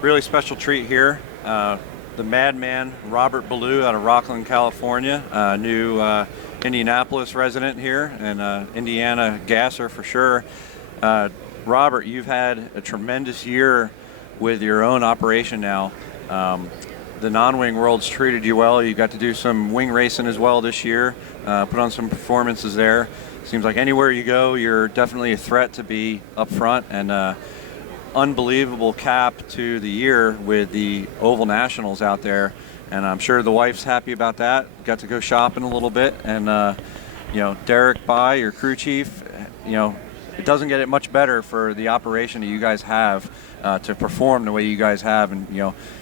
really special treat here. The madman Robert Ballou out of Rockland, California, new Indianapolis resident here and Indiana gasser for sure. Robert, you've had a tremendous year with your own operation now. The non-wing world's treated you well. You got to do some wing racing as well this year, put on some performances there. Seems like anywhere you go, you're definitely a threat to be up front, and unbelievable cap to the year with the Oval Nationals out there. And I'm sure the wife's happy about that. Got to go shopping a little bit, and Derek By, your crew chief, it doesn't get it much better for the operation that you guys have to perform the way you guys have. And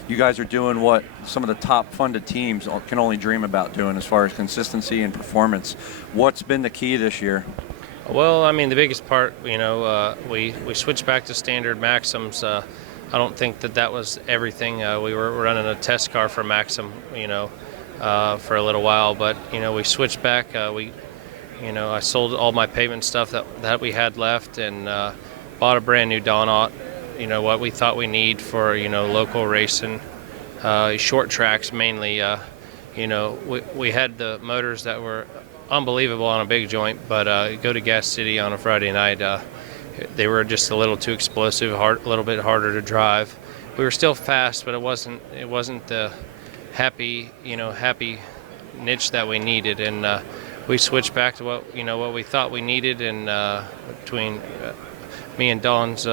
you guys are doing what some of the top funded teams can only dream about doing as far as consistency and performance. What's been the key this year? Well, I mean, the biggest part, we switched back to standard Maxims. I don't think that was everything. We were running a test car for Maxim, for a little while, but we switched back. I sold all my pavement stuff that we had left, and bought a brand new Donut. What we thought we need for local racing, short tracks mainly. We had the motors that were unbelievable on a big joint, but go to Gas City on a Friday night, they were just a little too explosive, a little bit harder to drive. We were still fast, but it wasn't the happy niche that we needed, and we switched back to what we thought we needed, and between me and Dawn's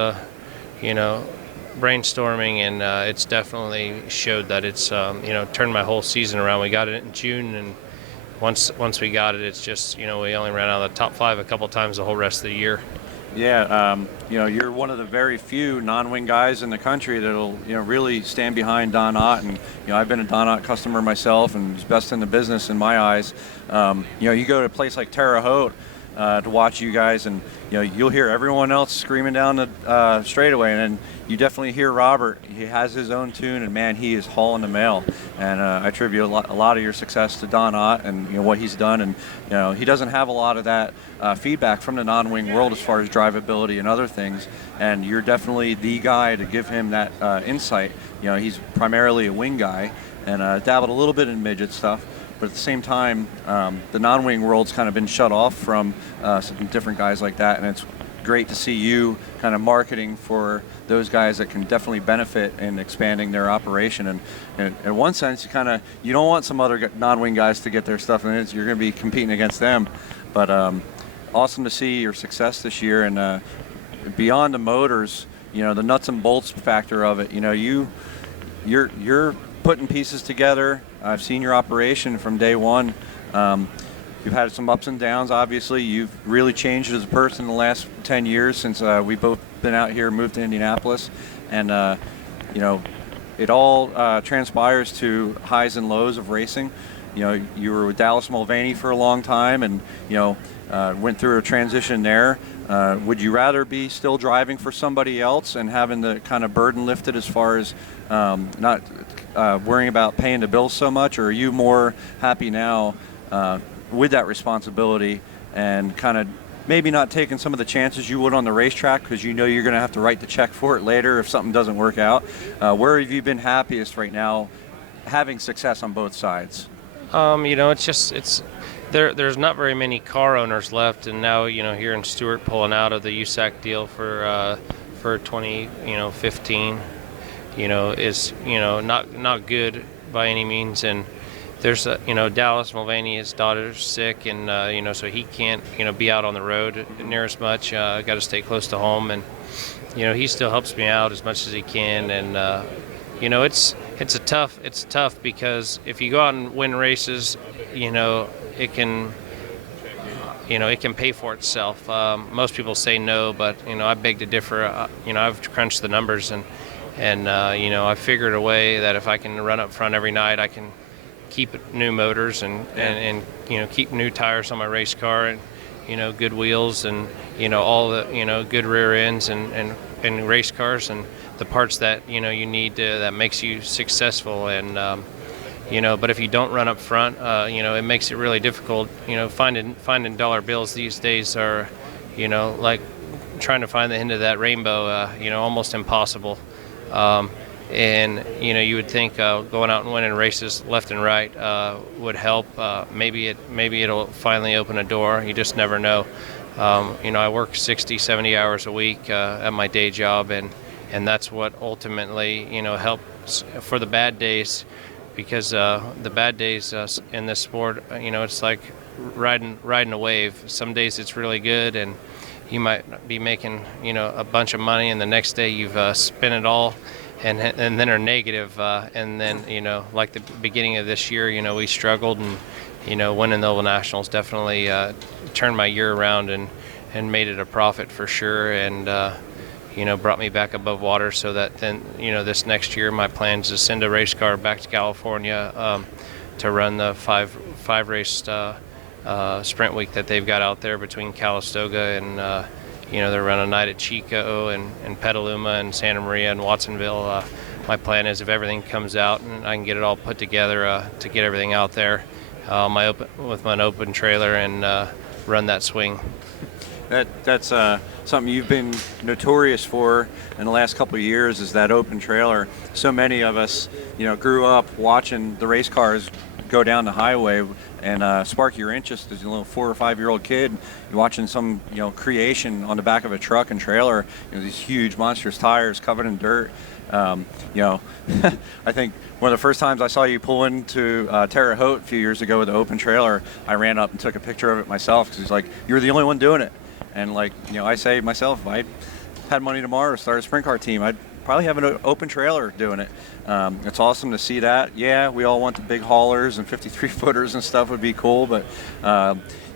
brainstorming, and it's definitely showed that it's turned my whole season around. We got it in June, and once we got it, it's just we only ran out of the top 5 a couple times the whole rest of the year. Yeah, you're one of the very few non-wing guys in the country that'll really stand behind Don Ott, and I've been a Don Ott customer myself, and he's best in the business in my eyes. You go to a place like Terre Haute to watch you guys, and you'll hear everyone else screaming down the straightaway, and then you definitely hear Robert. He has his own tune, and man, he is hauling the mail. And I attribute a lot of your success to Don Ott and what he's done. And he doesn't have a lot of that feedback from the non-wing world as far as drivability and other things. And you're definitely the guy to give him that insight. He's primarily a wing guy and dabbled a little bit in midget stuff. But at the same time, the non-wing world's kind of been shut off from some different guys like that, and it's great to see you kind of marketing for those guys that can definitely benefit in expanding their operation. And in one sense, you don't want some other non-wing guys to get their stuff, and you're going to be competing against them. But awesome to see your success this year, and beyond the motors, the nuts and bolts factor of it. You're putting pieces together. I've seen your operation from day one. You've had some ups and downs, obviously. You've really changed as a person in the last 10 years since we've both been out here, moved to Indianapolis. And, it all transpires to highs and lows of racing. You were with Dallas Mulvaney for a long time, and, went through a transition there. Would you rather be still driving for somebody else and having the kind of burden lifted as far as not worrying about paying the bills so much, or are you more happy now with that responsibility and kind of maybe not taking some of the chances you would on the racetrack because you're going to have to write the check for it later if something doesn't work out? Where have you been happiest right now having success on both sides? There's not very many car owners left, and now here in Stewart pulling out of the USAC deal for 2015 is not good by any means. And there's Dallas Mulvaney, his daughter's sick, and so he can't be out on the road near as much. Got to stay close to home, and he still helps me out as much as he can. And it's tough because if you go out and win races, it can pay for itself. Most people say no, but I beg to differ. I've crunched the numbers, and I figured a way that if I can run up front every night, I can keep new motors and keep new tires on my race car, and good wheels, and all the good rear ends and race cars, and the parts that you need that makes you successful. And but if you don't run up front, it makes it really difficult. Finding dollar bills these days are like trying to find the end of that rainbow, almost impossible. and you would think going out and winning races left and right would help. Maybe it'll finally open a door. You just never know. I work 60, 70 hours a week at my day job, and that's what ultimately helps for the bad days, because the bad days in this sport, it's like riding a wave. Some days it's really good, and you might be making a bunch of money, and the next day you've spent it all, and then are negative. And then like the beginning of this year, we struggled, and winning the Oval Nationals definitely turned my year around and made it a profit for sure, and brought me back above water. So that then this next year my plan is to send a race car back to California to run the five race sprint week that they've got out there between Calistoga and they're running a night at Chico and Petaluma and Santa Maria and Watsonville. My plan is, if everything comes out and I can get it all put together, to get everything out there with my open trailer and run that swing. That's something you've been notorious for in the last couple of years, is that open trailer. So many of us, grew up watching the race cars go down the highway and spark your interest as a little 4 or 5 year old kid. You're watching some creation on the back of a truck and trailer, these huge monstrous tires covered in dirt. I think one of the first times I saw you pull into Terre Haute a few years ago with the open trailer, I ran up and took a picture of it myself, because he's like, you're the only one doing it. And I say myself, if I had money tomorrow to start a sprint car team, I'd probably have an open trailer doing it. It's awesome to see that. Yeah, we all want the big haulers, and 53 footers and stuff would be cool, but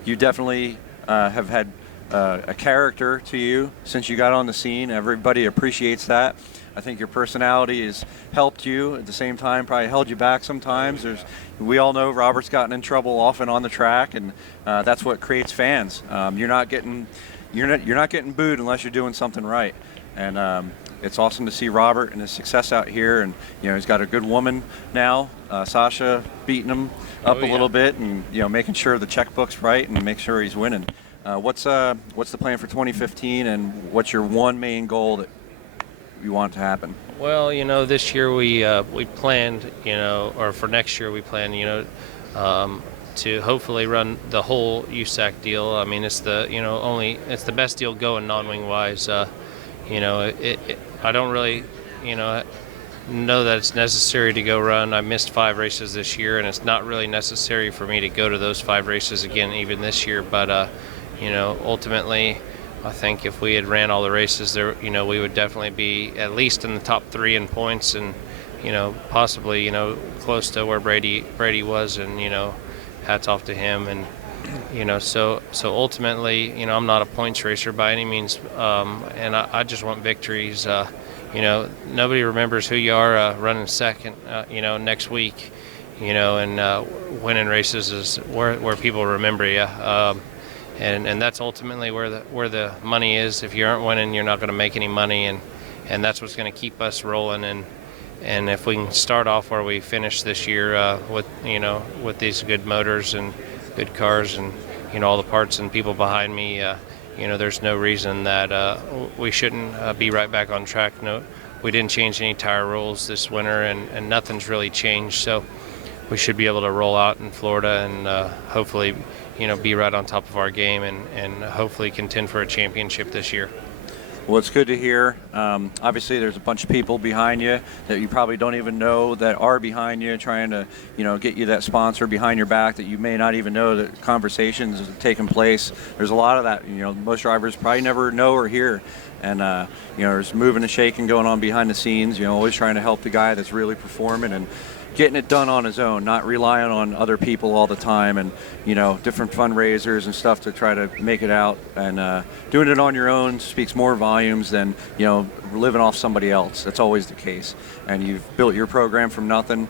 you definitely have had a character to you since you got on the scene. Everybody appreciates that. I think your personality has helped you, at the same time probably held you back sometimes. We all know Robert's gotten in trouble often on the track, and that's what creates fans. You're not getting booed unless you're doing something right. And it's awesome to see Robert and his success out here, and he's got a good woman now, Sasha, beating him up a little bit, and making sure the checkbook's right and make sure he's winning. What's the plan for 2015, and what's your one main goal that you want to happen? Well, this year we planned, or for next year we plan, to hopefully run the whole USAC deal. I mean, it's it's the best deal going non-wing wise. I don't really, know that it's necessary to go run. I missed 5 races this year, and it's not really necessary for me to go to those 5 races again, even this year. But ultimately, I think if we had ran all the races there, we would definitely be at least in the top 3 in points, and possibly close to where Brady was, and hats off to him. And so ultimately, I'm not a points racer by any means, and I just want victories. Nobody remembers who you are running second, next week, and winning races is where people remember you. And that's ultimately where the money is. If you aren't winning, you're not going to make any money, and that's what's going to keep us rolling. And if we can start off where we finish this year with these good motors and good cars and all the parts and people behind me, there's no reason that we shouldn't be right back on track. No, we didn't change any tire rules this winter, and nothing's really changed. So we should be able to roll out in Florida and hopefully be right on top of our game and hopefully contend for a championship this year. Well, it's good to hear. Obviously, there's a bunch of people behind you that you probably don't even know that are behind you, trying to, get you that sponsor behind your back that you may not even know that conversations are taking place. There's a lot of that, most drivers probably never know or hear. And, there's moving and shaking going on behind the scenes, always trying to help the guy that's really performing and getting it done on his own, not relying on other people all the time, and different fundraisers and stuff to try to make it out. And doing it on your own speaks more volumes than living off somebody else. That's always the case. And you've built your program from nothing.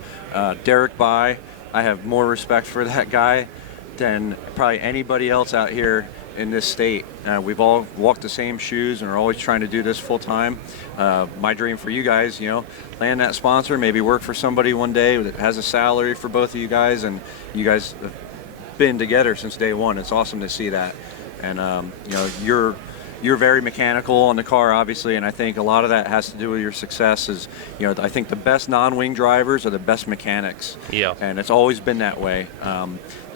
Derek I have more respect for that guy than probably anybody else out here in this state. We've all walked the same shoes and are always trying to do this full time. My dream for you guys, land that sponsor, maybe work for somebody one day that has a salary for both of you guys, and you guys have been together since day one. It's awesome to see that. And you're you're very mechanical on the car, obviously, and I think a lot of that has to do with your success. Is, I think the best non-wing drivers are the best mechanics. Yeah. And it's always been that way.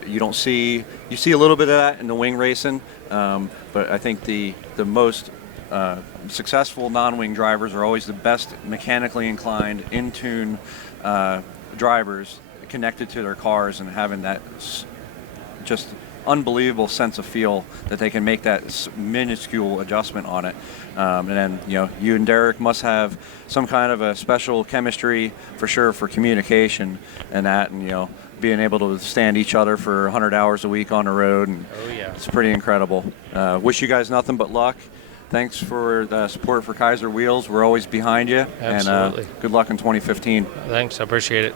You see a little bit of that in the wing racing, but I think the most successful non-wing drivers are always the best mechanically inclined, in tune drivers connected to their cars and having that just unbelievable sense of feel that they can make that minuscule adjustment on it. And then, you and Derek must have some kind of a special chemistry for sure for communication and that, and, being able to stand each other for 100 hours a week on the road. And Oh, yeah. it's pretty incredible. Wish you guys nothing but luck. Thanks for the support for Kaiser Wheels. We're always behind you. Absolutely. And good luck in 2015. Thanks. I appreciate it.